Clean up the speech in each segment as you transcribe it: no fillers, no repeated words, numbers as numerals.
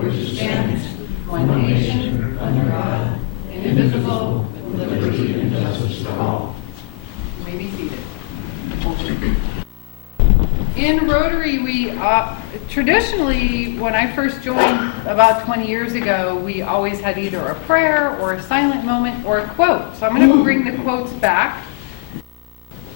which stands one nation under God, indivisible, with liberty and justice for all. You may be seated. In Rotary, we traditionally, when I first joined about 20 years ago, we always had either a prayer or a silent moment or a quote. So I'm going to bring the quotes back.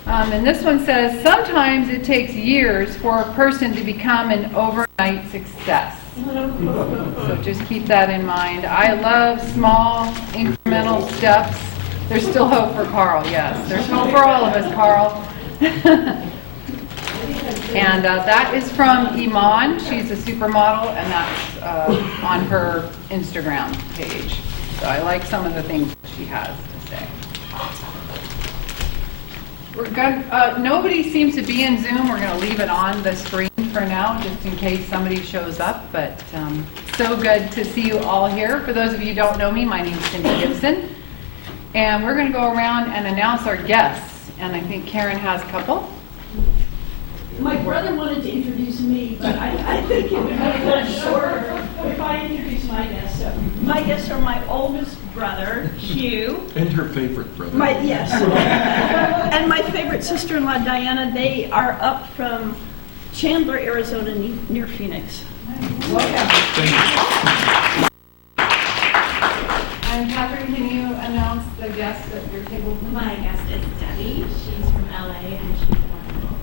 And this one says, sometimes it takes years for a person to become an overnight success. So just keep that in mind. I love small, incremental steps. There's still hope for Carl, yes. There's hope for all of us, Carl. And that is from Iman. She's a supermodel, and that's on her Instagram page. So I like some of the things she has to say. We're going. Nobody seems to be in Zoom. We're going to leave it on the screen for now, just in case somebody shows up. But so good to see you all here. For those of you who don't know me, my name is Cindy Gibson, and we're going to go around and announce our guests. And I think Karen has a couple. My brother wanted to introduce me, but I think it would be a little shorter if I introduce my guests. So my guests are my oldest brother, Hugh. And her favorite brother. Yes. And my favorite sister-in-law, Diana. They are up from Chandler, Arizona, near Phoenix. Welcome. And Catherine, can you announce the guests at your table? My guest is Debbie. She's from LA and she's wonderful.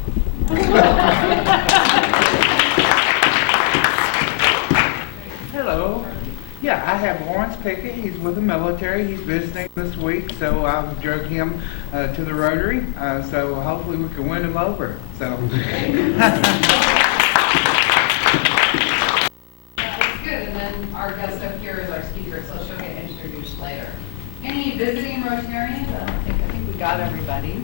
Hello. Yeah, I have Lawrence Pickett. He's with the military. He's visiting this week, so I've drug him to the Rotary. So hopefully we can win him over. So. That's good. And then our guest up here is our speaker, so she'll get introduced later. Any visiting Rotarians? I think we got everybody.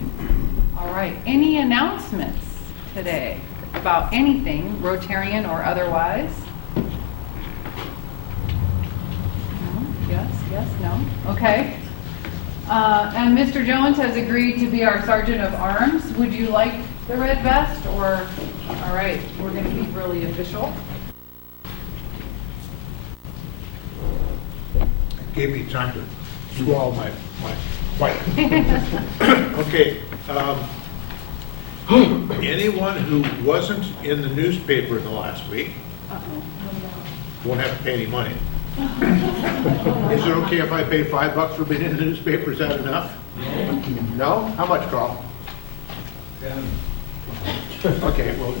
All right. Any announcements today about anything, Rotarian or otherwise? Yes, no. Okay. And Mr. Jones has agreed to be our Sergeant of Arms. Would you like the red vest or, all right, we're going to be really official. Gave me time to swallow my fight. Okay. Anyone who wasn't in the newspaper in the last week won't have to pay any money. Is it okay if I pay $5 for being in the newspaper? Is that enough? No? How much, Carl? 10. Okay, well.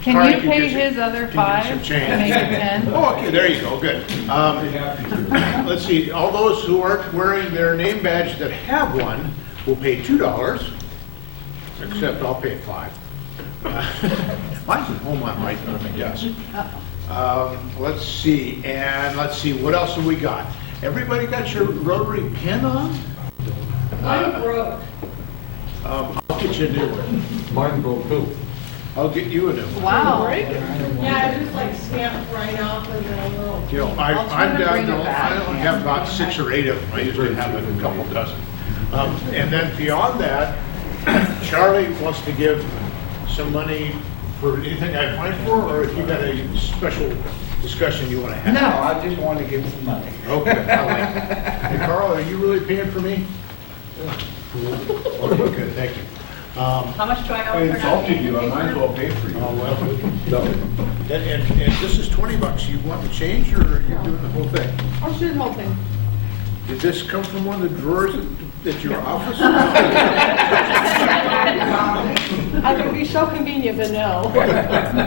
Can Carl, you pay his other 5 some to change. make it 10? Oh, okay, there you go, good. Let's see, all those who aren't wearing their name badge that have one will pay $2, except I'll pay 5. Mine's at home on my desk. Let's see, what else have we got? Everybody got your Rotary pin on? I'm broke. I'll get you a new one. Mine broke too. I'll get you a new one. Wow. Yeah, I just like stamped right off of the little. You know, I'll try I'm to down bring to, it back. I only have about 6 or 8 of them. I usually have a couple dozen. And then beyond that, Charlie wants to give some money for anything I applied for, or if you got a special discussion you want to have. No, I just want to give some money. Okay, I like it. Hey, Carl, are you really paying for me? Okay, good, thank you. How much do I owe I for insulted you, I not might as well pay for you. Oh, well. And this is $20. You want to change, or are you doing the whole thing? I'll shoot the whole thing. Did this come from one of the drawers at your office? I would be so convenient, but no.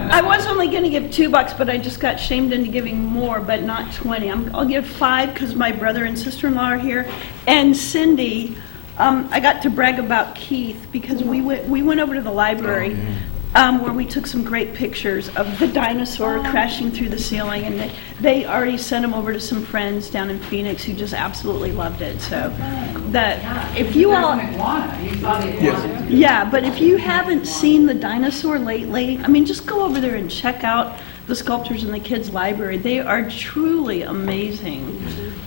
I was only going to give $2, but I just got shamed into giving more, but not 20. I'll give 5 because my brother and sister-in-law are here. And Cindy, I got to brag about Keith because we went over to the library where we took some great pictures of the dinosaur crashing through the ceiling, and they already sent them over to some friends down in Phoenix who just absolutely loved it. So that if you all, yeah, but if you haven't seen the dinosaur lately, I mean, just go over there and check out the sculptures in the kids' library. They are truly amazing,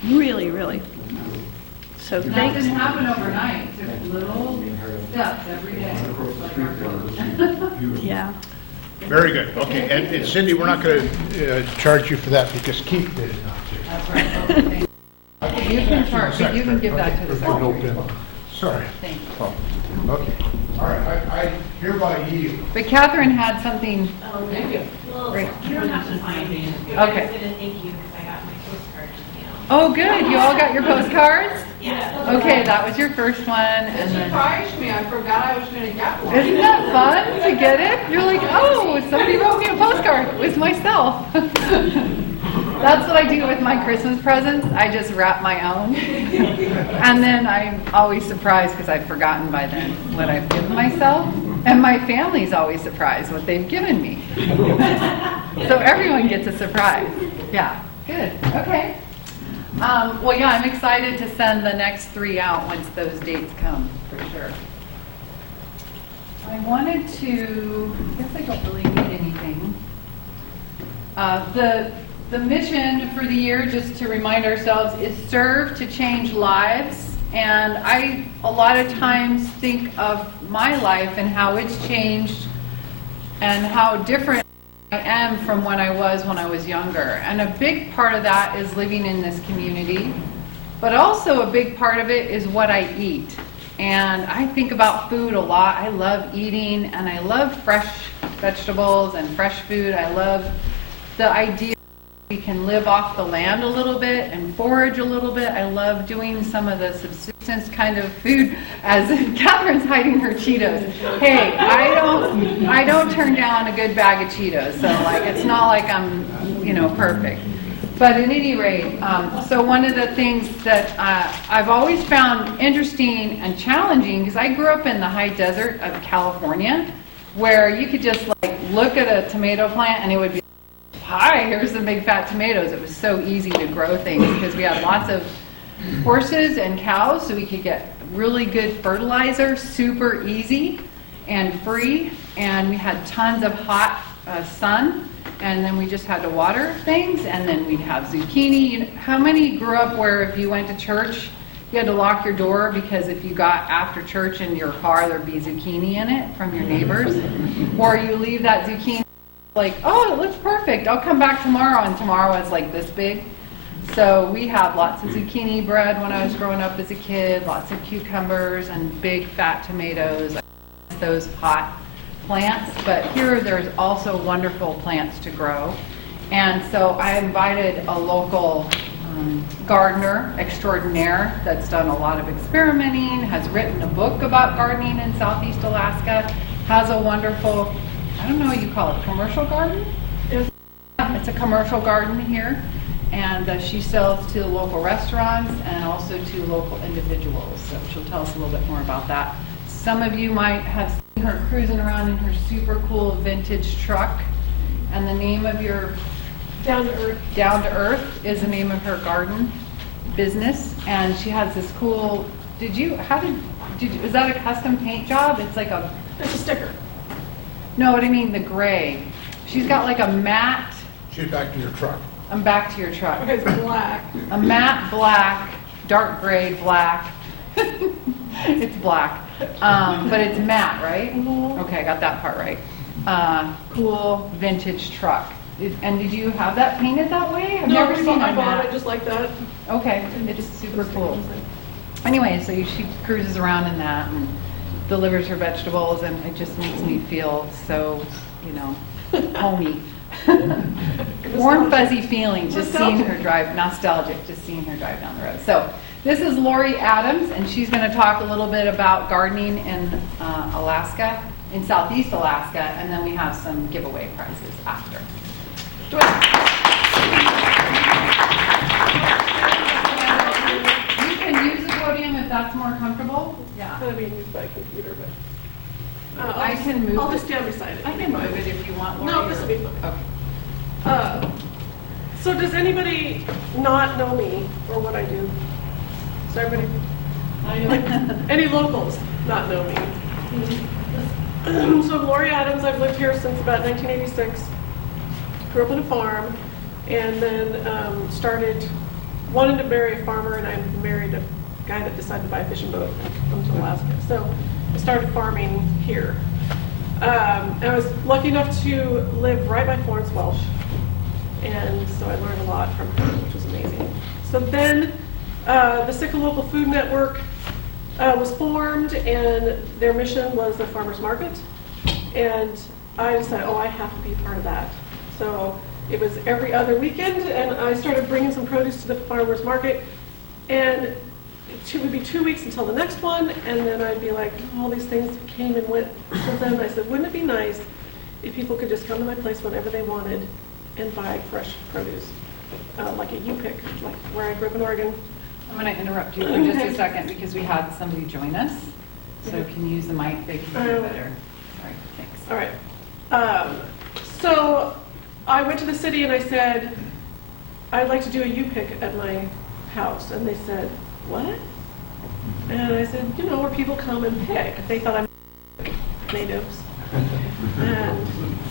really, really. So That thanks. didn't happen overnight. It took little steps every day. Like our book. Yeah. Very good, okay. And Cindy, we're not going to charge you for that because Keith did it not too. That's right. You can charge, you can give that to the secretary. Sorry. Thank you. Oh, okay. All right, I hereby yield. But Catherine had something, Oh, thank you. Well, Great. you don't have to sign me. Okay. I was gonna thank you because I got my postcard in the mail. oh, good, you all got your postcards? Yeah. Okay, that was your first one, and then, Surprised me, I forgot I was gonna get one. isn't that fun to get it? You're like, oh, somebody wrote me a postcard, it was myself. That's what I do with my Christmas presents, I just wrap my own. And then I'm always surprised, because I've forgotten by then what I've given myself. And my family's always surprised what they've given me. So everyone gets a surprise. Yeah, good, okay. Well, yeah, I'm excited to send the next 3 out once those dates come, for sure. I wanted to, I guess I don't really need anything. The mission for the year, just to remind ourselves, is serve to change lives. And I, a lot of times, think of my life and how it's changed and how different I am from when I was younger. And a big part of that is living in this community. But also a big part of it is what I eat. And I think about food a lot. I love eating, and I love fresh vegetables and fresh food. I love the idea we can live off the land a little bit and forage a little bit. I love doing some of the subsistence kind of food, as Catherine's hiding her Cheetos. Hey, I don't turn down a good bag of Cheetos, so like it's not like I'm, perfect. But at any rate, so one of the things that I've always found interesting and challenging, because I grew up in the high desert of California, where you could just like look at a tomato plant and it would be, hi, here's some big fat tomatoes. It was so easy to grow things because we had lots of horses and cows, so we could get really good fertilizer, super easy and free. And we had tons of hot sun, and then we just had to water things, and then we'd have zucchini. How many grew up where if you went to church, you had to lock your door because if you got after church in your car, there'd be zucchini in it from your neighbors? Or you leave that zucchini like, oh, it looks perfect, I'll come back tomorrow, and tomorrow it's like this big. So we had lots of zucchini bread when I was growing up as a kid, lots of cucumbers and big fat tomatoes, those hot plants. But here there's also wonderful plants to grow. And so I invited a local gardener extraordinaire that's done a lot of experimenting, has written a book about gardening in Southeast Alaska, has a wonderful, I don't know what you call it, commercial garden? It's a commercial garden here, and she sells to local restaurants and also to local individuals, so she'll tell us a little bit more about that. Some of you might have seen her cruising around in her super cool vintage truck, and the name of your Down to earth. Down to Earth is the name of her garden business, and she has this cool, is that a custom paint job? It's like a, It's a sticker. no, what I mean, the gray. She's got like a matte, She's back to your truck. I'm back to your truck. Okay, it's black. A matte black, dark gray, black. It's black, but it's matte, right? Okay, I got that part right. Cool vintage truck. And did you have that painted that way? I've never seen I a bought it matte. just like that. Okay, it's super cool. Anyway, so she cruises around in that and delivers her vegetables, and it just makes me feel so, homey. Warm, fuzzy feeling just seeing her drive, nostalgic, just seeing her drive down the road. So this is Gloria Adams, and she's going to talk a little bit about gardening in Alaska, in Southeast Alaska, and then we have some giveaway prizes after. You can use the podium if that's more comfortable. Yeah. Kind of being used by a computer, but. I can move I'll it. just stand beside it. I can move it if you want, Lori. No, this will be fine. Okay. So does anybody not know me or what I do? So everybody, any locals not know me? So Gloria Adams, I've lived here since about 1986. Grew up on a farm, and then started wanting to marry a farmer, and I married a guy that decided to buy a fishing boat and come to Alaska. So I started farming here. And I was lucky enough to live right by Florence Welsh. And so I learned a lot from her, which was amazing. So then the Sitka Local Food Network was formed, and their mission was the farmers market. And I decided, I have to be part of that. So it was every other weekend, and I started bringing some produce to the farmers market. And it would be 2 weeks until the next one, and then I'd be like, all these things came and went. So then I said, wouldn't it be nice if people could just come to my place whenever they wanted and buy fresh produce, like a U-Pick, like where I grew up in Oregon. I'm going to interrupt you for just a second because we had somebody join us. So can you use the mic? They can hear better. Sorry, thanks. All right. So I went to the city and I said, I'd like to do a U-Pick at my house. And they said, what? And I said, where people come and pick. They thought I'm natives. And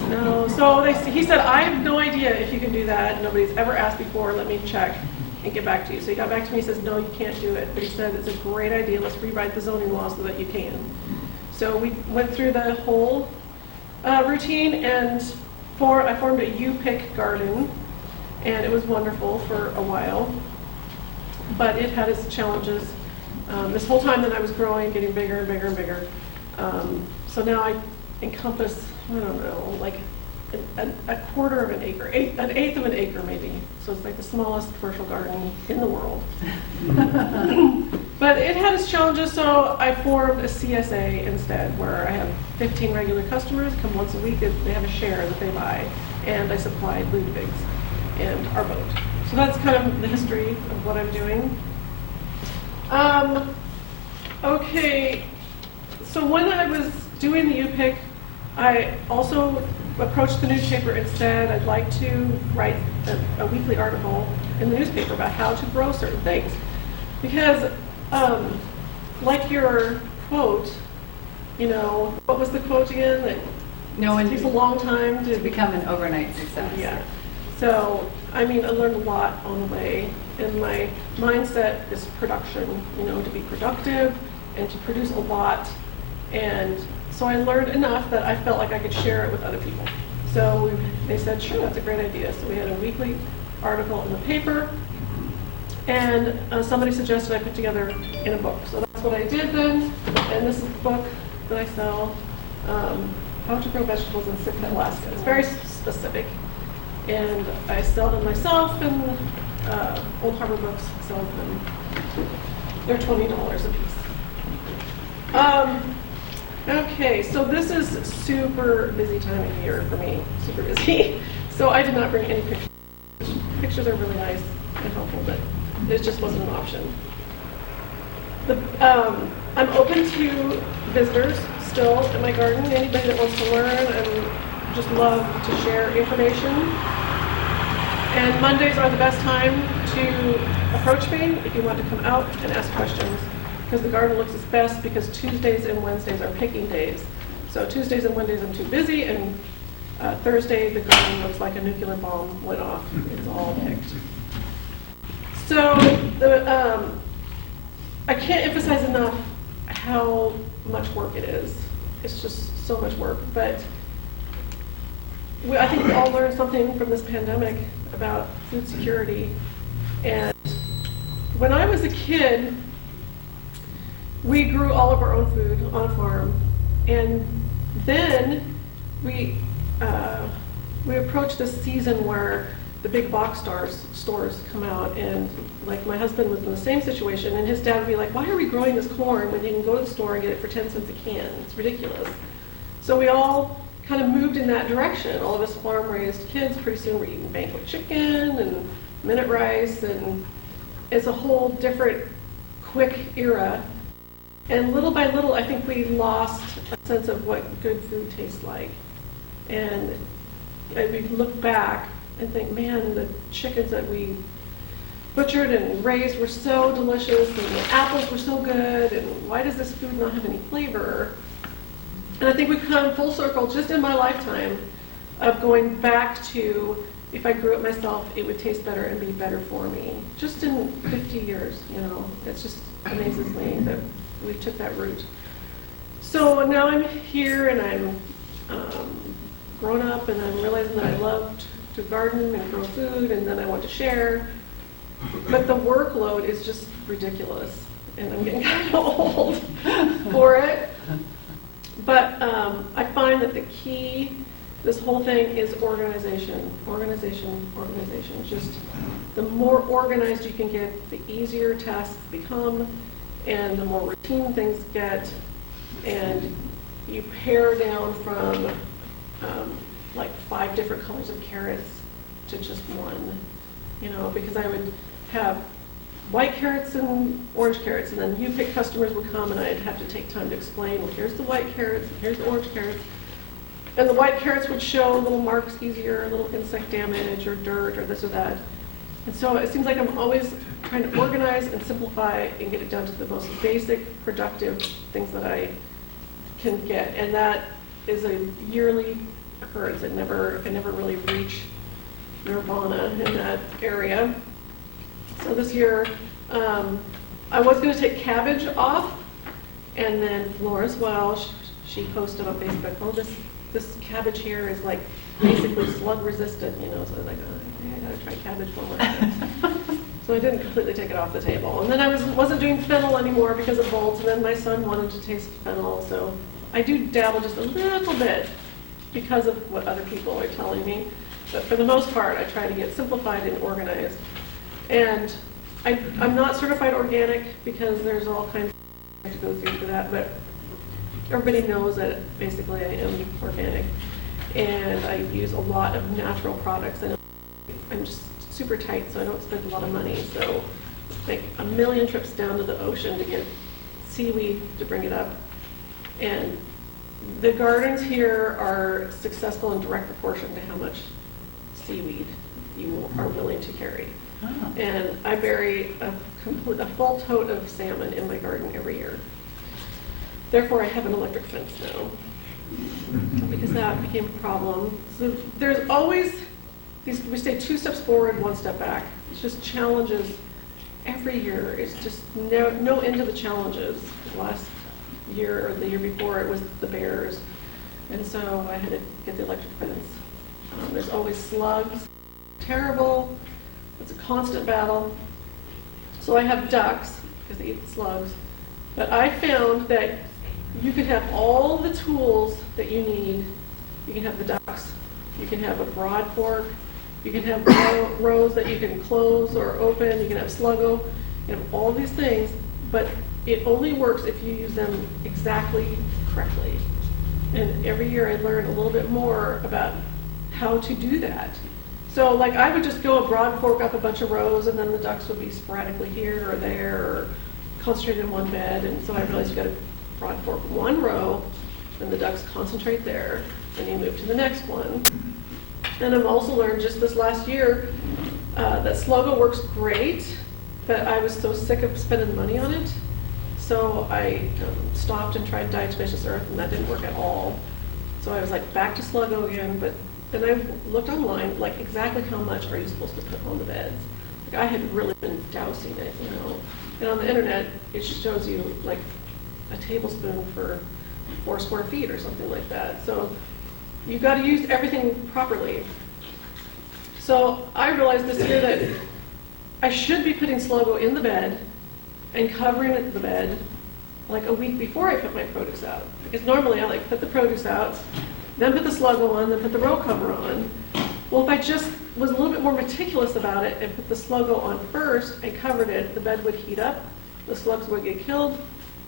no, so he said, I have no idea if you can do that. Nobody's ever asked before. Let me check and get back to you. So he got back to me and says, no, you can't do it. But he said, it's a great idea. Let's rewrite the zoning law so that you can. So we went through the whole routine, and I formed a U-Pick garden, and it was wonderful for a while. But it had its challenges. This whole time that I was growing, getting bigger and bigger and bigger. So now I encompass, I don't know, like a quarter of an acre, an eighth of an acre maybe. So it's like the smallest commercial garden in the world. But it had its challenges, so I formed a CSA instead, where I have 15 regular customers come once a week. They have a share that they buy, and I supplied Ludovics and our boat. So that's kind of the history of what I'm doing. Okay, so when I was doing the U-Pick, I also approached the newspaper and said I'd like to write a weekly article in the newspaper about how to grow certain things. Because, like your quote, what was the quote again? That No one takes a long time to to become an overnight success. Yeah. So, I learned a lot on the way, and my mindset is production, to be productive and to produce a lot. And so I learned enough that I felt like I could share it with other people. So they said, sure, that's a great idea. So we had a weekly article in the paper, and somebody suggested I put together in a book. So that's what I did then, and this is the book that I sell, How to Grow Vegetables in Sitka, Alaska. It's very specific, and I sell them myself, and Old Harbor Books sells them. They're $20 a piece. Okay, so this is super busy time of year for me, super busy. So I did not bring any pictures. Pictures are really nice and helpful, but it just wasn't an option. I'm open to visitors still in my garden. Anybody that wants to learn, and just love to share information. And Mondays are the best time to approach me if you want to come out and ask questions. Because the garden looks its best because Tuesdays and Wednesdays are picking days. So Tuesdays and Wednesdays I'm too busy, and Thursday the garden looks like a nuclear bomb went off. It's all picked. So I can't emphasize enough how much work it is. It's just so much work. But I think we all learned something from this pandemic about food security. And when I was a kid, we grew all of our own food on a farm, and then we approached this season where the big box stores come out, and like my husband was in the same situation, and his dad would be like, why are we growing this corn when you can go to the store and get it for 10 cents a can? It's ridiculous. So we all kind of moved in that direction. All of us farm-raised kids, pretty soon we're eating banquet chicken and minute rice, and it's a whole different quick era. And little by little, I think we lost a sense of what good food tastes like. And we look back and think, man, the chickens that we butchered and raised were so delicious, and the apples were so good, and why does this food not have any flavor? And I think we've come full circle just in my lifetime of going back to, if I grew it myself, it would taste better and be better for me. Just in 50 years, it just amazes me that we took that route. So now I'm here, and I'm grown up and I'm realizing that I loved to garden and grow food and then I want to share. But the workload is just ridiculous and I'm getting kind of old for it. But I find that the key, this whole thing is organization, organization, organization. Just the more organized you can get, the easier tasks become and the more routine things get. And you pare down from like 5 different colors of carrots to just one, you know, because I would have white carrots and orange carrots, and then you pick customers would come and I'd have to take time to explain, well, here's the white carrots, and here's the orange carrots. And the white carrots would show little marks easier, little insect damage or dirt or this or that. And so it seems like I'm always trying to organize and simplify and get it down to the most basic, productive things that I can get. And that is a yearly occurrence. I never really reach nirvana in that area. So this year, I was going to take cabbage off, and then Florence Welsh, she posted on Facebook, oh, this cabbage here is like basically slug resistant, you know, so I was like, oh, I gotta try cabbage one more time. So I didn't completely take it off the table. And then I wasn't doing fennel anymore because of bolts, and then my son wanted to taste fennel, so I do dabble just a little bit because of what other people are telling me. But for the most part, I try to get simplified and organized. And I'm not certified organic because there's all kinds of things to go through for that, but everybody knows that basically I am organic. And I use a lot of natural products, and I'm just super tight, so I don't spend a lot of money. So like a million trips down to the ocean to get seaweed to bring it up. And the gardens here are successful in direct proportion to how much seaweed you are willing to carry. Oh. And I bury a full tote of salmon in my garden every year. Therefore, I have an electric fence now, because that became a problem. So there's always these, we stay 2 steps forward, 1 step back. It's just challenges every year. It's just no end to the challenges. Last year or the year before, it was the bears. And so I had to get the electric fence. There's always slugs, terrible. It's a constant battle. So I have ducks, because they eat the slugs. But I found that you could have all the tools that you need. You can have the ducks. You can have a broad fork. You can have rows that you can close or open. You can have sluggo. You have all these things, but it only works if you use them exactly correctly. And every year I learn a little bit more about how to do that. So like I would just go a broad fork up a bunch of rows, and then the ducks would be sporadically here or there or concentrated in one bed. And so I realized you got to broad fork 1 row, and the ducks concentrate there, and you move to the next one. And I've also learned just this last year that sluggo works great, but I was so sick of spending money on it. So I stopped and tried diatomaceous earth, and that didn't work at all. So I was like back to sluggo again, but then I looked online, like exactly how much are you supposed to put on the beds? Like I had really been dousing it, you know. And on the internet, it shows you like a tablespoon for 4 square feet or something like that. So you've got to use everything properly. So I realized this year that I should be putting sluggo in the bed and covering the bed like a week before I put my produce out. Because normally I like put the produce out, then put the sluggo on, then put the row cover on. Well, if I just was a little bit more meticulous about it and put the sluggo on first and covered it, the bed would heat up, the slugs would get killed,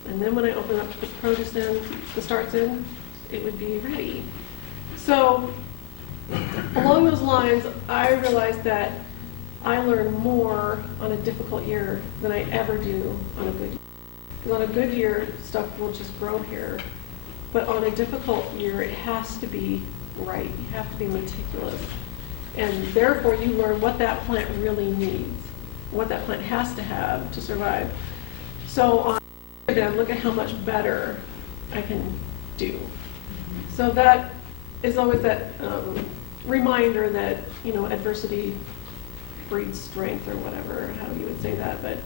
and then when I open up to put the produce in, the starts in, it would be ready. So along those lines, I realized that I learn more on a difficult year than I ever do on a good year. Because on a good year, stuff will just grow here. But on a difficult year, it has to be right. You have to be meticulous. And therefore, you learn what that plant really needs, what that plant has to have to survive. So on then look at how much better I can do. So that is always that reminder that, you know, adversity breeds strength or whatever, how you would say that. But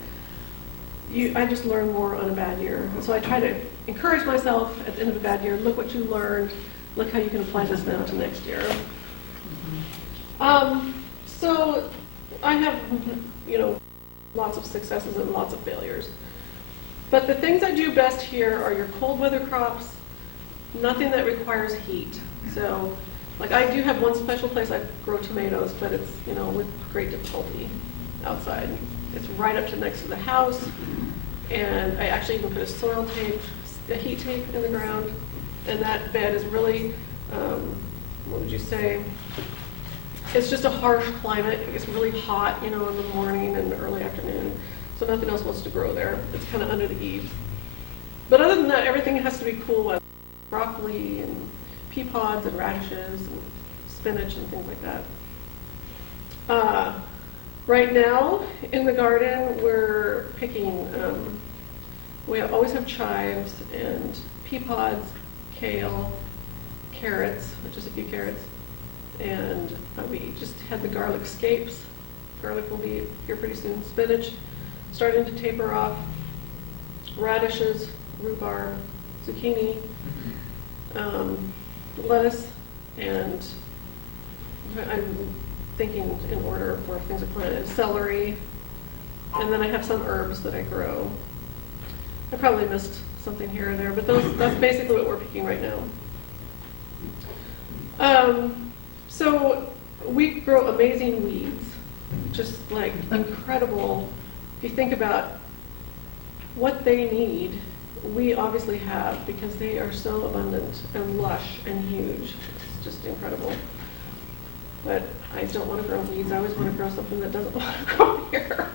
I just learn more on a bad year. And so I try to encourage myself at the end of a bad year, look what you learned, look how you can apply this now to next year. So I have, lots of successes and lots of failures. But the things I do best here are your cold weather crops, nothing that requires heat. So, like I do have one special place I grow tomatoes, but it's, with great difficulty outside. It's right up to next to the house, and I actually even put a heat tape in the ground, and that bed is really, what would you say? It's just a harsh climate. It's really hot, in the morning and the early afternoon. So nothing else wants to grow there. It's kind of under the eaves. But other than that, everything has to be cool weather. Broccoli and pea pods and radishes and spinach and things like that. Right now in the garden, we're picking, we always have chives and pea pods, kale, carrots, just a few carrots. And we just had the garlic scapes. Garlic will be here pretty soon. Spinach, starting to taper off. Radishes, rhubarb, zucchini, lettuce, and I'm thinking in order of where things are planted. Celery, and then I have some herbs that I grow. I probably missed something here or there, but that's basically what we're picking right now. So we grow amazing weeds, just like incredible. If you think about what they need, we obviously have, because they are so abundant and lush and huge. It's just incredible. But I don't want to grow weeds. I always want to grow something that doesn't want to grow here.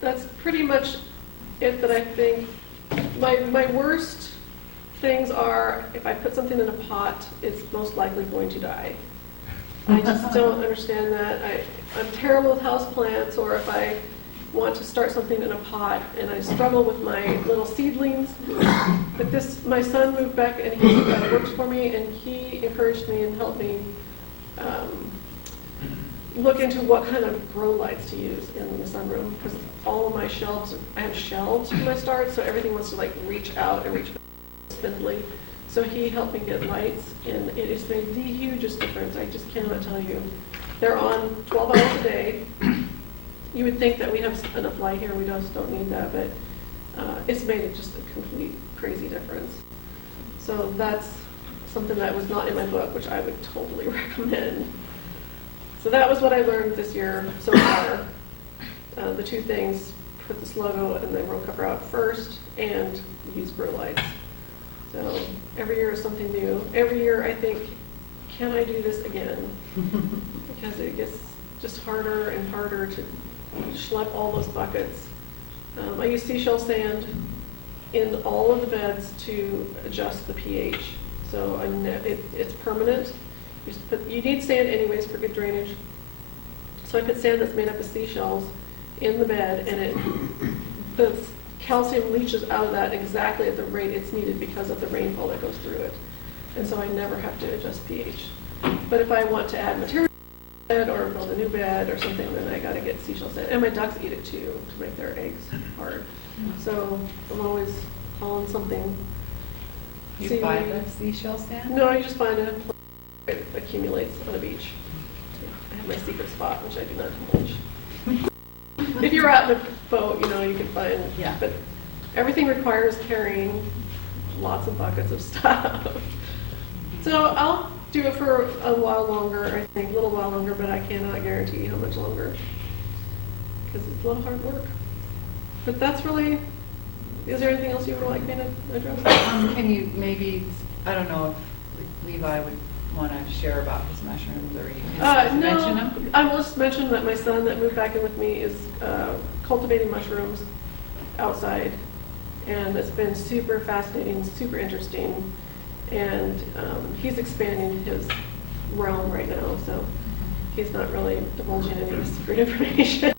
That's pretty much it that I think. My worst things are, if I put something in a pot, it's most likely going to die. I just don't understand that. I'm terrible with houseplants, or if I want to start something in a pot, and I struggle with my little seedlings. But my son moved back, and he works for me, and he encouraged me and helped me look into what kind of grow lights to use in the sunroom, because all of my shelves, I have shelves when I start, so everything wants to reach out and reach spindly. So he helped me get lights, and it has made the hugest difference. I just cannot tell you. They're on 12 hours a day. You would think that we have enough light here, we just don't need that, but it's made just a complete crazy difference. So that's something that was not in my book, which I would totally recommend. So that was what I learned this year so far. The two things, put this logo and the row cover out first, and use grow lights. So every year is something new. Every year I think, can I do this again? Because it gets just harder and harder to schlep all those buckets. I use seashell sand in all of the beds to adjust the pH. So it's permanent. You need sand anyways for good drainage. So I put sand that's made up of seashells in the bed, and the calcium leaches out of that exactly at the rate it's needed because of the rainfall that goes through it. And so I never have to adjust pH. But if I want to add material to the bed or build a new bed or something, then I got to get seashell sand. And my ducks eat it too, to make their eggs hard. So I'm always hauling something. You buy the seashell sand? No, you just find it. It accumulates on a beach. I have my secret spot, which I do not divulge. If you're out in a boat, you can find. Yeah. But everything requires carrying lots of buckets of stuff. So I'll do it for a while longer, I think, a little while longer, but I cannot guarantee how much longer, because it's a lot of hard work. But that's really, is there anything else you would like me to address? Can you maybe, I don't know if Levi would want to share about his mushrooms, or you can just mention them? I will just mention that my son that moved back in with me is cultivating mushrooms outside, and it's been super fascinating, super interesting, and he's expanding his realm right now, so he's not really divulging any secret information.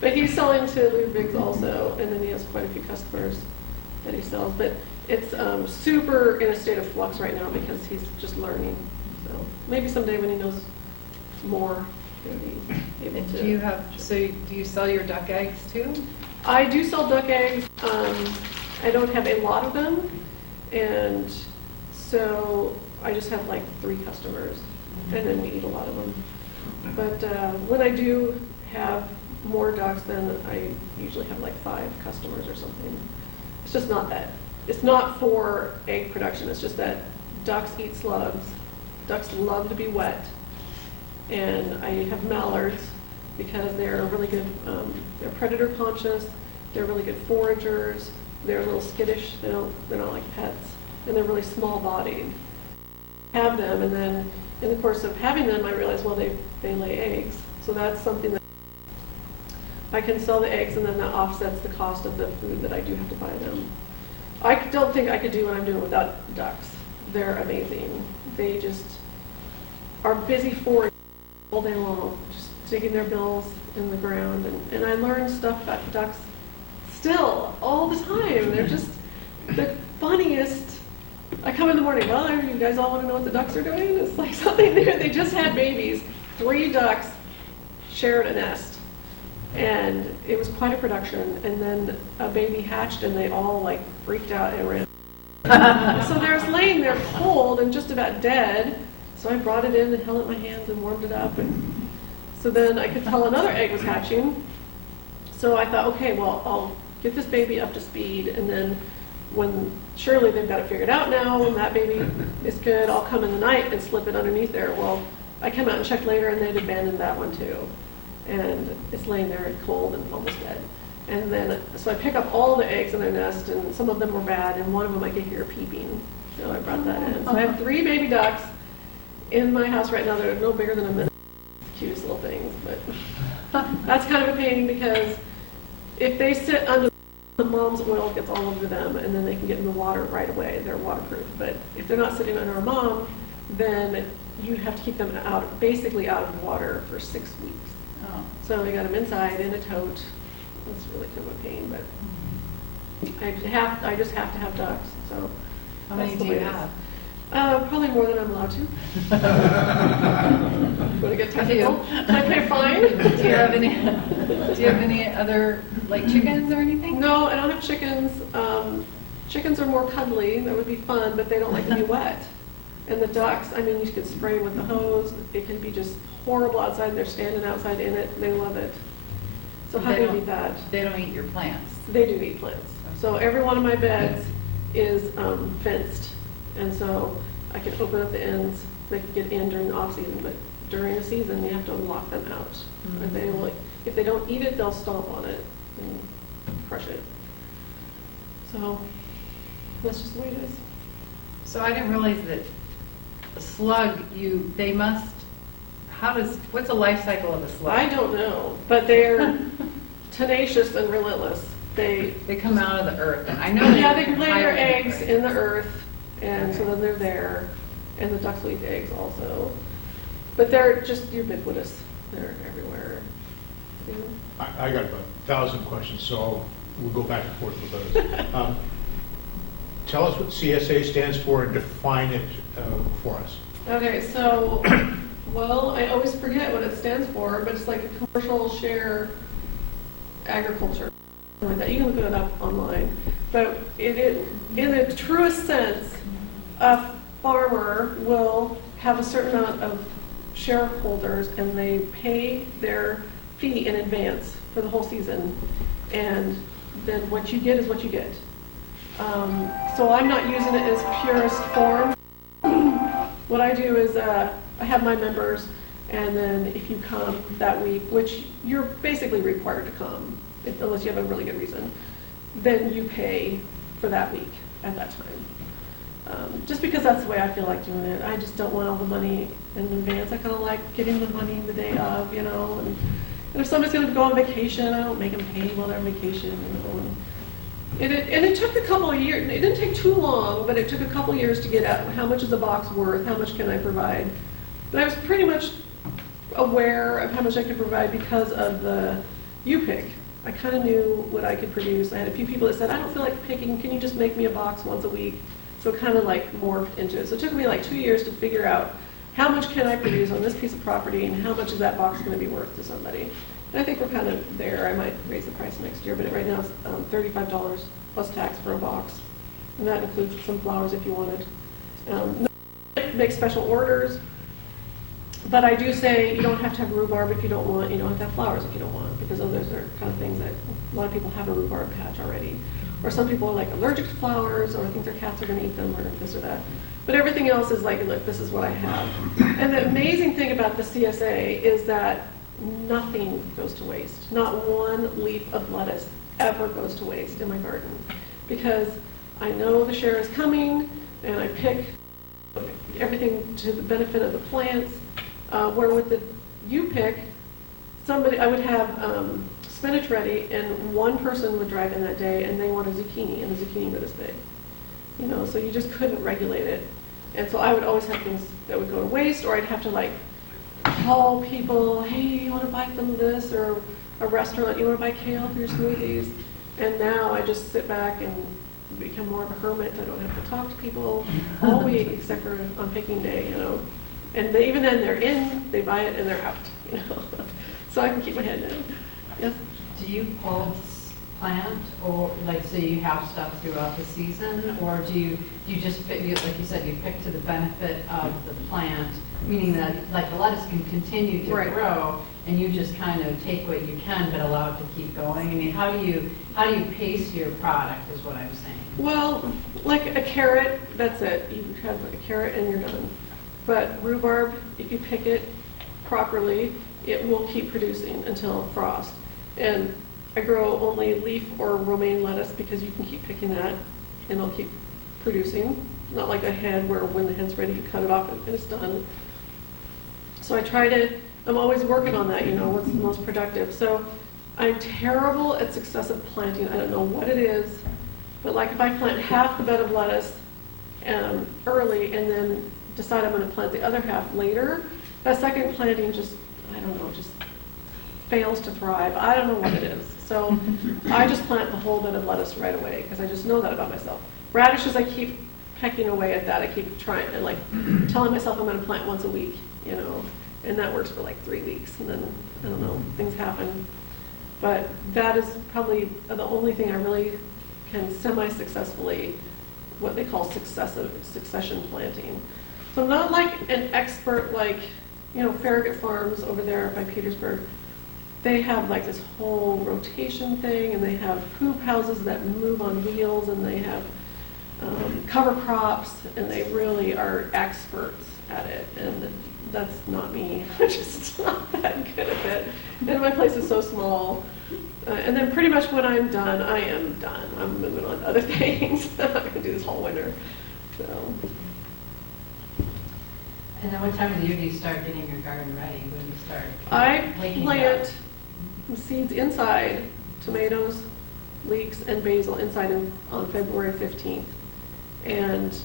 But he's selling to Ludwig's also, and then he has quite a few customers that he sells. But it's super in a state of flux right now because he's just learning. So maybe someday when he knows more, he'll be able And to. do you sell your duck eggs too? I do sell duck eggs. I don't have a lot of them And so I just have like 3 customers, and then we eat a lot of them. But when I do have more ducks, then I usually have like 5 customers or something. It's just not that. It's not for egg production. It's just that ducks eat slugs. Ducks love to be wet. And I have mallards because they're really good, they're predator conscious, they're really good foragers, they're a little skittish, they're not like pets, and they're really small bodied. Have them, and then in the course of having them, I realized, well, they lay eggs. So that's something that I can sell the eggs, and then that offsets the cost of the food that I do have to buy them. I don't think I could do what I'm doing without ducks. They're amazing. They just are busy foraging all day long, just digging their bills in the ground. And I learn stuff about ducks still, all the time. They're just the funniest. I come in the morning, well, you guys all want to know what the ducks are doing? It's like something there. They just had babies. 3 ducks shared a nest. And it was quite a production. And then a baby hatched, and they all like freaked out and ran. So they're laying there cold and just about dead. So I brought it in and held it in my hands and warmed it up. And so then I could tell another egg was hatching. So I thought, okay, well, I'll get this baby up to speed, and then when surely they've got it figured out now, when that baby is good, I'll come in the night and slip it underneath there. Well, I came out and checked later, and they'd abandoned that one too. And it's laying there cold and almost dead. And then, so I pick up all the eggs in their nest, and some of them were bad, and one of them I could hear peeping. So I brought that in. So I have 3 baby ducks in my house right now. They're no bigger than a minute. Cutest little things, but that's kind of a pain because if they sit under, the mom's oil gets all over them, and then they can get in the water right away. They're waterproof. But if they're not sitting under a mom, then you have to keep them out, basically out of water for 6 weeks. Oh. So we got them inside in a tote. It's really kind of a pain, but I just have to have ducks. So How many that's the do you way it is. have? Probably more than I'm allowed to. Want to get technical? A Can I pay a fine? Do you have any other, like chickens or anything? No, I don't have chickens. Chickens are more cuddly. That would be fun, but they don't like to be wet. And the ducks, I mean, you could spray with the hose. It can be just horrible outside, and they're standing outside in it. They love it. So how do you beat that? They don't eat your plants. They do eat plants. So every one of my beds is fenced. And so I can open up the ends. They can get in during the off season, but during the season, you have to lock them out. Mm-hmm. And they will, if they don't eat it, they'll stomp on it and crush it. So that's just the way it is. So I didn't realize that a slug, what's the life cycle of a slug? I don't know, but they're tenacious and relentless. They come out of the earth, and I know. yeah, they can lay their highly eggs degrade. in the earth, and so then they're there, and the ducks will eat the eggs also. But they're just ubiquitous. They're everywhere. You know? I got about 1,000 questions, so we'll go back and forth with those. Tell us what CSA stands for and define it for us. Okay, so, well, I always forget what it stands for, but it's like a commercial share agriculture, something like that. You can look it up online. But in the truest sense, a farmer will have a certain amount of shareholders, and they pay their fee in advance for the whole season, and then what you get is what you get. So I'm not using it as purest form. What I do is I have my members, and then if you come that week, which you're basically required to come, unless you have a really good reason, then you pay for that week at that time. Just because that's the way I feel like doing it. I just don't want all the money in advance. I kind of like getting the money the day of, you know. And if somebody's going to go on vacation, I don't make them pay while they're on vacation, you know. And it took a couple of years. It didn't take too long, but it took a couple of years to get at how much is a box worth, how much can I provide. But I was pretty much aware of how much I could provide because of the U-Pick. I kind of knew what I could produce. I had a few people that said, I don't feel like picking, can you just make me a box once a week? So it kind of like morphed into it. So it took me like 2 years to figure out how much can I produce on this piece of property and how much is that box going to be worth to somebody. And I think we're kind of there. I might raise the price next year, but right now it's $35 plus tax for a box. and that includes some flowers if you wanted. Make special orders, but I do say you don't have to have rhubarb if you don't want, you don't have to have flowers if you don't want, because those are kind of things that a lot of people have a rhubarb patch already. Or some people are like allergic to flowers, or think their cats are going to eat them, or this or that. But everything else is like, look, this is what I have. And the amazing thing about the CSA is that nothing goes to waste. Not one leaf of lettuce ever goes to waste in my garden, because I know the share is coming, and I pick everything to the benefit of the plants. Where with the U-Pick, I would have spinach ready, and one person would drive in that day, and they want a zucchini, and the zucchini were this big. You know, so you just couldn't regulate it. And so I would always have things that would go to waste, or I'd have to like call people, hey, you want to buy some of this? Or a restaurant, you want to buy kale for your smoothies? And now I just sit back and become more of a hermit. I don't have to talk to people all week except for on picking day, you know. And even then they're in, they buy it, and they're out, you know. So I can keep my head down. Yes? Do you pulse plant, or like, so you have stuff throughout the season, or do you just pick, like you said, you pick to the benefit of the plant, meaning that like the lettuce can continue to Right. grow, and you just kind of take what you can but allow it to keep going? I mean, how do you pace your product is what I'm saying. Well, like a carrot, that's it. You have a carrot and you're done. But rhubarb, if you pick it properly, it will keep producing until frost. And I grow only leaf or romaine lettuce because you can keep picking that and it'll keep producing. Not like a head where when the head's ready, you cut it off and it's done. So I'm always working on that, you know, what's the most productive. So I'm terrible at successive planting. I don't know what it is, but like if I plant half the bed of lettuce early and then decide I'm going to plant the other half later, that second planting just fails to thrive. I don't know what it is. So I just plant the whole bed of lettuce right away because I just know that about myself. Radishes, I keep pecking away at that. I keep trying and like telling myself I'm going to plant once a week, you know, and that works for like 3 weeks, and then I don't know, things happen. But that is probably the only thing I really can semi-successfully, what they call succession planting. So I'm not like an expert like, you know, Farragut Farms over there by Petersburg. They have like this whole rotation thing, and they have hoop houses that move on wheels, and they have cover crops, and they really are experts at it. And that's not me. I'm just not that good at it. And my place is so small. And then pretty much when I'm done, I am done. I'm moving on to other things. I'm not going to do this whole winter. So. And then what time of the year do you start getting your garden ready? When do you start? I waking plant up? seeds inside, tomatoes, leeks, and basil inside on February 15th. And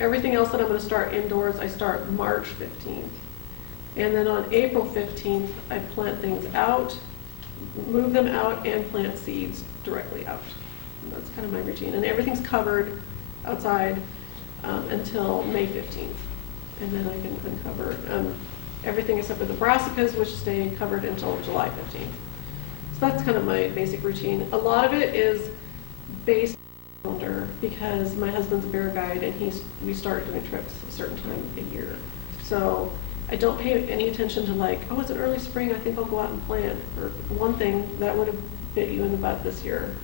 everything else that I'm going to start indoors, I start March 15th. And then on April 15th, I plant things out, move them out, and plant seeds directly out. And that's kind of my routine. And everything's covered outside until May 15th. And then I can uncover everything except for the brassicas, which stay covered until July 15th. So that's kind of my basic routine. A lot of it is based on calendar because my husband's a bear guide, and we start doing trips a certain time a year. So I don't pay any attention to like, oh, it's an early spring, I think I'll go out and plant. Or one thing that would have bit you in the butt this year.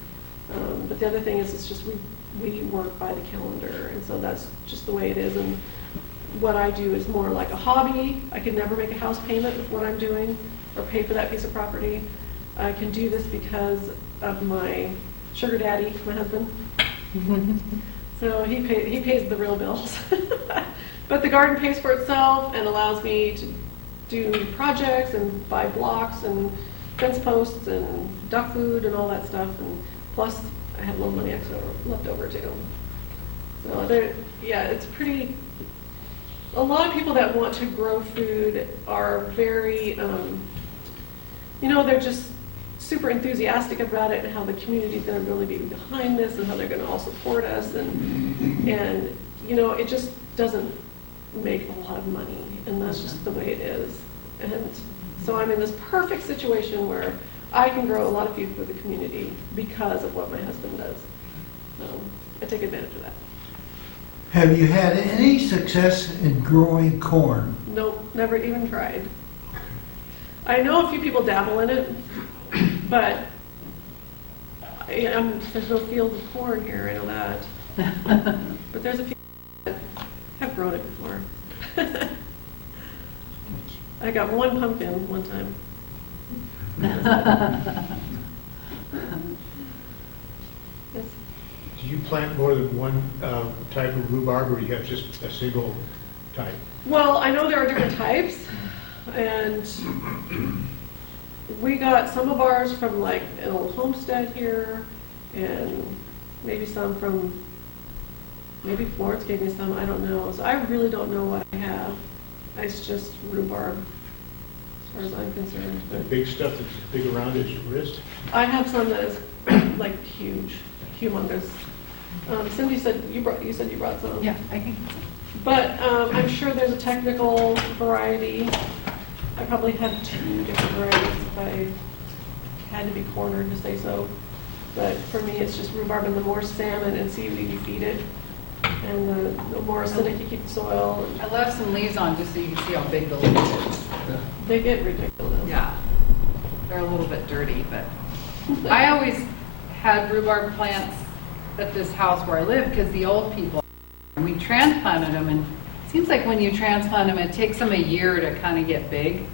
But the other thing is it's just we work by the calendar, and so that's just the way it is. And what I do is more like a hobby. I could never make a house payment with what I'm doing or pay for that piece of property. I can do this because of my sugar daddy, my husband. So he pays the real bills. But the garden pays for itself and allows me to do projects and buy blocks and fence posts and duck food and all that stuff. And plus, I have a little money extra left over too. So it's pretty. A lot of people that want to grow food are very, they're just super enthusiastic about it and how the community's going to really be behind this and how they're going to all support us. And it just doesn't make a lot of money, and that's just the way it is. And so I'm in this perfect situation where I can grow a lot of food for the community because of what my husband does. So I take advantage of that. Have you had any success in growing corn? Nope, never even tried. I know a few people dabble in it, but there's no fields of corn here, I know that. But there's a few that have grown it before. I got one pumpkin one time. Yes. Do you plant more than one type of rhubarb, or do you have just a single type? Well, I know there are different types, and we got some of ours from like an old homestead here, and maybe some from, maybe Florence gave me some, I don't know. So I really don't know what I have. It's just rhubarb, as far as I'm concerned. The But big stuff that's as big around as your wrist? I have some that is like huge, humongous. Cindy said you brought some. Yeah, I think. But I'm sure there's a technical variety. I probably have 2 different varieties if I had to be cornered to say so. But for me, it's just rhubarb, and the more salmon and seaweed you feed it, and the more acidic you keep the soil, I left some leaves on just so you can see how big the leaf is. they get ridiculous. Yeah, they're a little bit dirty, but I always had rhubarb plants at this house where I live because the old people, and we transplanted them, and it seems like when you transplant them, it takes them a year to kind of get big.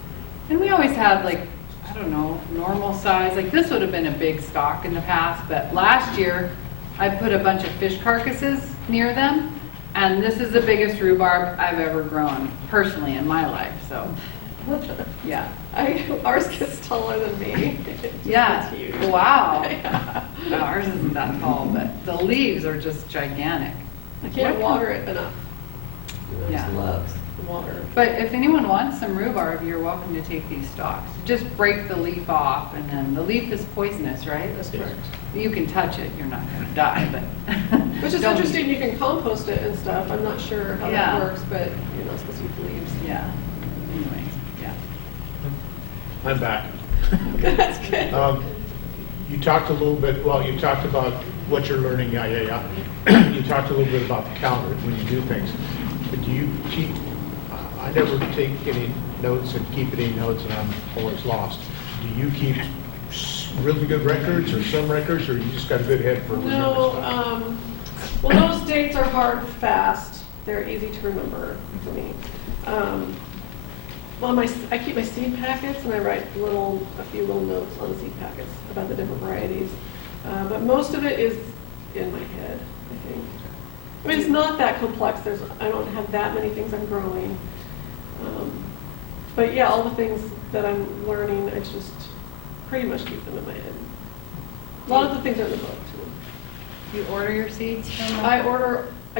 And we always had like, I don't know, normal size, like this would have been a big stalk in the past, but last year I put a bunch of fish carcasses near them, and this is the biggest rhubarb I've ever grown personally in my life, so yeah. Ours gets taller than me. Yeah, It's huge. wow. Yeah. No, ours isn't that tall, but the leaves are just gigantic. I can't water it enough. It Yeah. just loves the water. But if anyone wants some rhubarb, you're welcome to take these stalks. Just break the leaf off, and then the leaf is poisonous, right? That's correct. You can touch it, you're not gonna die, but. Which is don't- interesting, you can compost it and stuff. I'm not sure how Yeah. that works, but you're not supposed to eat the leaves. Yeah, anyways, yeah. I'm back. That's good. You talked a little bit, well, you talked about what you're learning, yeah. You talked a little bit about the calendar when you do things. But do you keep, I never take any notes and keep any notes, and I'm always lost. Do you keep really good records or some records, or you just got a good head for remembering No, stuff? well, those dates are hard fast. They're easy to remember for me. Well, I keep my seed packets, and I write a few little notes on the seed packets about the different varieties. But most of it is in my head, I think. I mean, it's not that complex. I don't have that many things I'm growing. But yeah, all the things that I'm learning, I just pretty much keep them in my head. A lot of the things are in the book too. You order your seeds from? I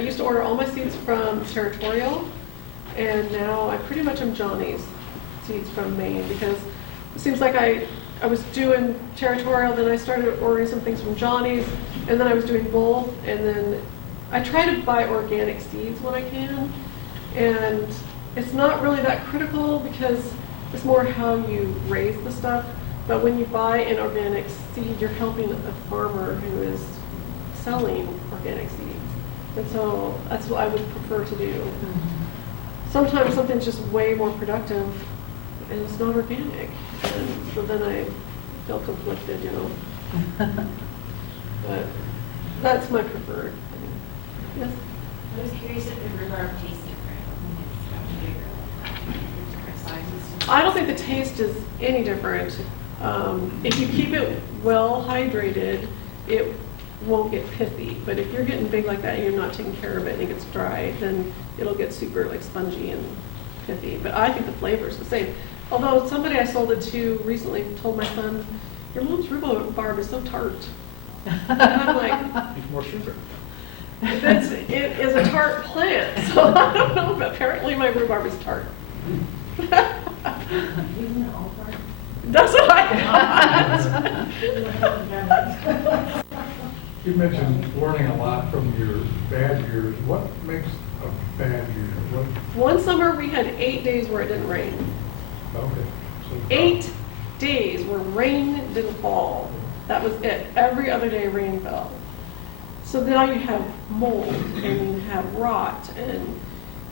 used to order all my seeds from Territorial, and now I pretty much am Johnny's seeds from Maine, because it seems like I was doing Territorial, then I started ordering some things from Johnny's, and then I was doing both, and then I try to buy organic seeds when I can, and it's not really that critical because it's more how you raise the stuff. But when you buy an organic seed, you're helping a farmer who is selling organic seeds. And so that's what I would prefer to do. Sometimes something's just way more productive and it's not organic. And so then I feel conflicted, you know. But that's my preferred. Yes? I was curious if the rhubarb tastes different when it's gotten bigger, like different sizes. I don't think the taste is any different. If you keep it well hydrated, it won't get pithy. But if you're getting big like that and you're not taking care of it and it gets dry, then it'll get super like spongy and pithy. But I think the flavor is the same. Although somebody I sold it to recently told my son, "Your mom's rhubarb is so tart." And I'm like, Need more sugar. it is a tart plant, so I don't know, but apparently my rhubarb is tart. That's what I thought. You mentioned learning a lot from your bad years. What makes a bad year? What, One summer we had 8 days where it didn't rain. okay. So, 8 days where rain didn't fall. That was it. Every other day rain fell. So now you have mold and you have rot and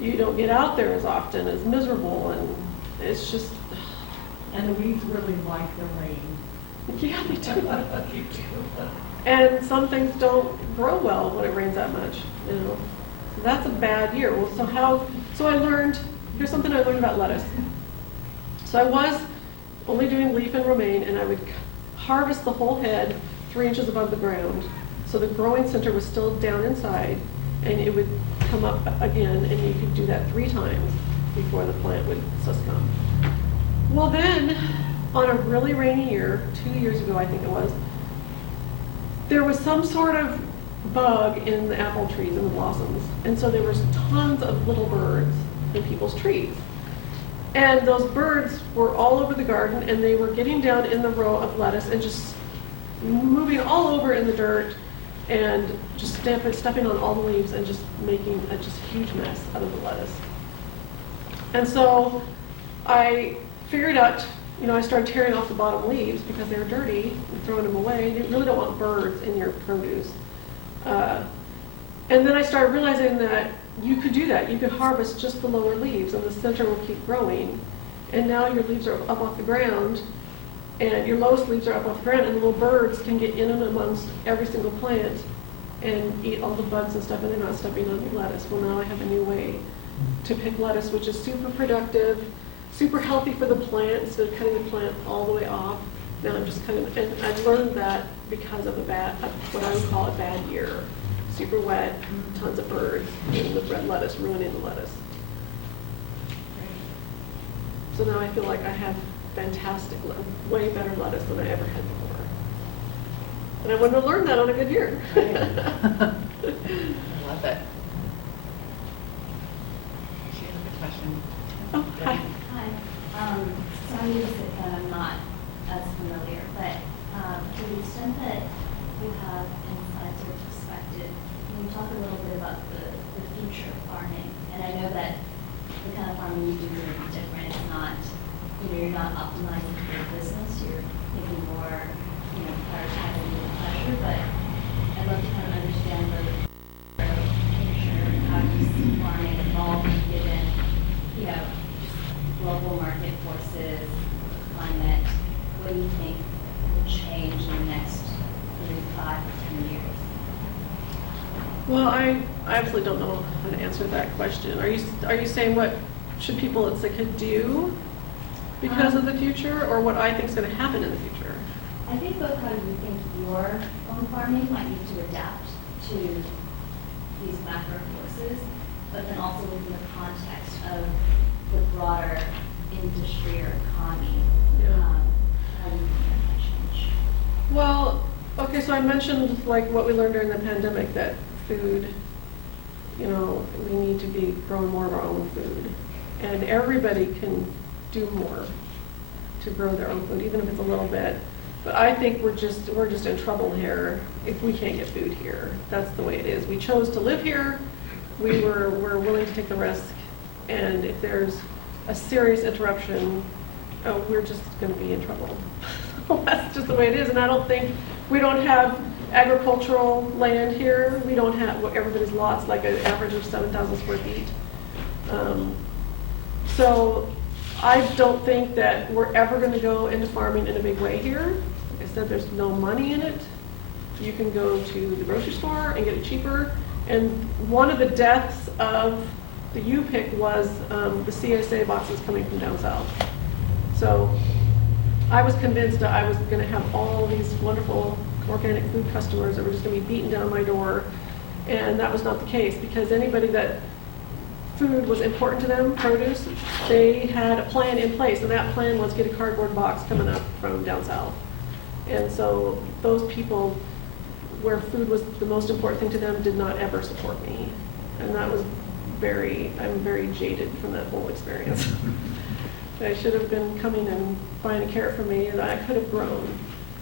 you don't get out there as often, it's miserable, and it's just, And the weeds really like the rain. yeah, they do. And some things don't grow well when it rains that much, you know. So that's a bad year. Well, so I learned, here's something I learned about lettuce. So I was only doing leaf and romaine, and I would harvest the whole head 3 inches above the ground. So the growing center was still down inside, and it would come up again, and you could do that 3 times before the plant would succumb. Well then, on a really rainy year, 2 years ago I think it was, there was some sort of bug in the apple trees and the blossoms. And so there was tons of little birds in people's trees. And those birds were all over the garden, and they were getting down in the row of lettuce and just moving all over in the dirt and just stepping on all the leaves and just making a just huge mess out of the lettuce. And so I figured out, you know, I started tearing off the bottom leaves because they were dirty and throwing them away. You really don't want birds in your produce. And then I started realizing that you could do that. You could harvest just the lower leaves and the center will keep growing. And now your leaves are up off the ground, and your lowest leaves are up off the ground, and the little birds can get in and amongst every single plant and eat all the bugs and stuff, and they're not stepping on your lettuce. Well, now I have a new way to pick lettuce, which is super productive, super healthy for the plant, instead of cutting the plant all the way off. Now I'm just and I learned that because of what I would call a bad year. Super wet, tons of birds, and the red lettuce ruining the lettuce. So now I feel like I have fantastic, way better lettuce than I ever had before. And I wouldn't have learned that on a good year. I love it. She has a good question. Oh, hi. Hi. So I'm new to Sitka and I'm not as familiar, but to the extent that you have insights or perspective, can you talk a little bit about the future of farming? And I know that the kind of farming you do is really different. It's not, you're not optimizing for your business. You're thinking more, prioritizing your pleasure. But I'd love to kind of understand the picture, how you see farming evolving given, global market forces, climate. What do you think will change in the next 3, 5, or 10 years? Well, I absolutely don't know how to answer that question. Are you saying what should people at Sitka do because of the future, or what I think is going to happen in the future? I think both how you think your own farming might need to adapt to these macro forces, but then also within the context of the broader industry or economy. How do you think that might change? Well, okay, so I mentioned like what we learned during the pandemic, that food, we need to be growing more of our own food. And everybody can do more to grow their own food, even if it's a little bit. But I think we're just in trouble here if we can't get food here. That's the way it is. We chose to live here. We're willing to take the risk. And if there's a serious interruption, we're just going to be in trouble. That's just the way it is. And I don't think, we don't have agricultural land here. We don't have everybody's lots, like an average of 7,000 square feet. So I don't think that we're ever going to go into farming in a big way here. Like I said, there's no money in it. You can go to the grocery store and get it cheaper. And one of the deaths of the U-pick was the CSA boxes coming from down south. So I was convinced that I was going to have all these wonderful organic food customers that were just going to be beating down my door. And that was not the case, because anybody that food was important to them, produce, they had a plan in place, and that plan was get a cardboard box coming up from down south. And so those people where food was the most important thing to them did not ever support me. And that was I'm very jaded from that whole experience. I should have been coming and buying a carrot from me, and I could have grown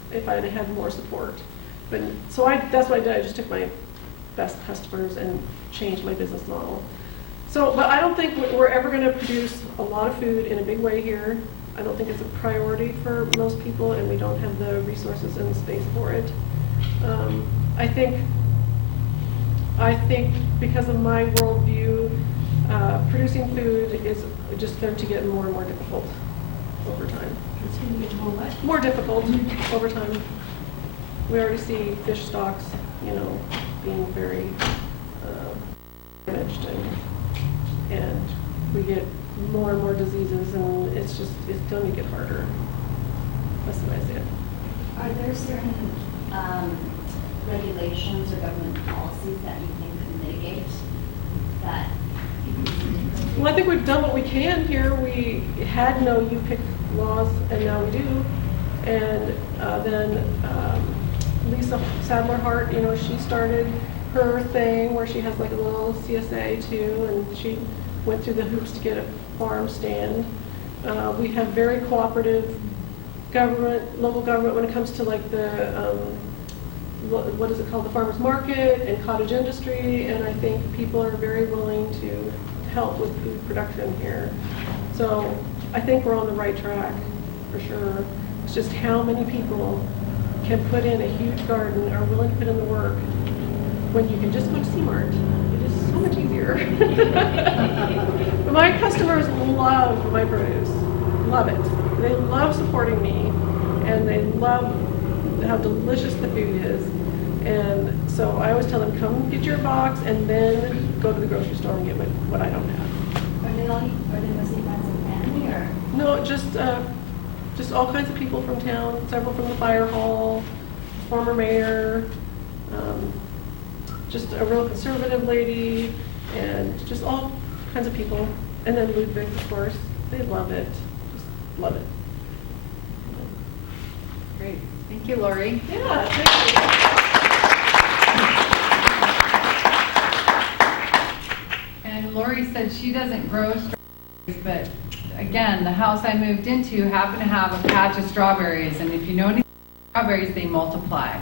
if I had had more support. But so that's what I did. I just took my best customers and changed my business model. So, but I don't think we're ever going to produce a lot of food in a big way here. I don't think it's a priority for most people, and we don't have the resources and the space for it. I think I think because of my worldview, producing food is just going to get more and more difficult over time. It's going to get more what? More difficult over time. We already see fish stocks, being very damaged, and we get more and more diseases, and it's going to get harder. That's the way I see it. Are there certain regulations or government policies that you think could mitigate that? Well, I think we've done what we can here. We had no U-Pick laws, and now we do. And then Lisa Sadler-Hart, she started her thing where she has like a little CSA too, and she went through the hoops to get a farm stand. We have very cooperative government, local government, when it comes to like the, what is it called, the farmer's market and cottage industry, and I think people are very willing to help with food production here. So I think we're on the right track, for sure. It's just how many people can put in a huge garden, are willing to put in the work, when you can just go to C-Mart. It is so much easier. But my customers love my produce, love it. They love supporting me, and they love how delicious the food is. And so I always tell them, come get your box and then go to the grocery store and get what I don't have. Are they mostly friends and family, or? No, just all kinds of people from town, several from the fire hall, former mayor, just a real conservative lady, and just all kinds of people. And then Ludwig, of course, they love it, just love it. Great. Thank you, Lori. Yeah, thank And Lori said she doesn't grow strawberries, but again, the house I moved into happened to have a patch of strawberries, and if you know anything about strawberries, they multiply.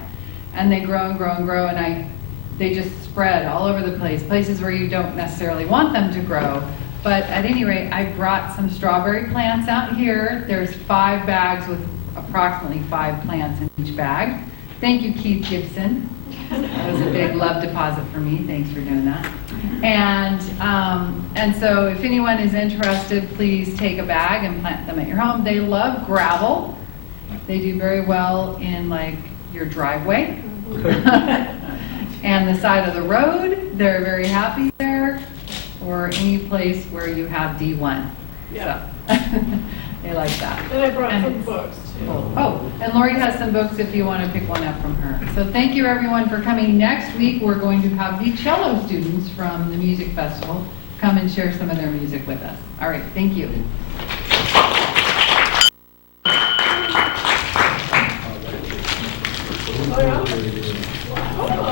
And they grow and grow and grow, and they just spread all over the place, places where you don't necessarily want them to grow. But at any rate, I brought some strawberry plants out here. There's 5 bags with approximately 5 plants in each bag. Thank you, Keith Gibson. That was a big love deposit for me. Thanks for doing that. And so if anyone is interested, please take a bag and plant them at your home. They love gravel. They do very well in like your driveway and the side of the road. They're very happy there, or any place where you have D1. Yeah. So, they like that. And I brought And some it's books too. cool. Oh, and Lori has some books if you want to pick one up from her. So thank you everyone for coming. Next week we're going to have the cello students from the music festival come and share some of their music with us. All right, thank you. Oh, yeah?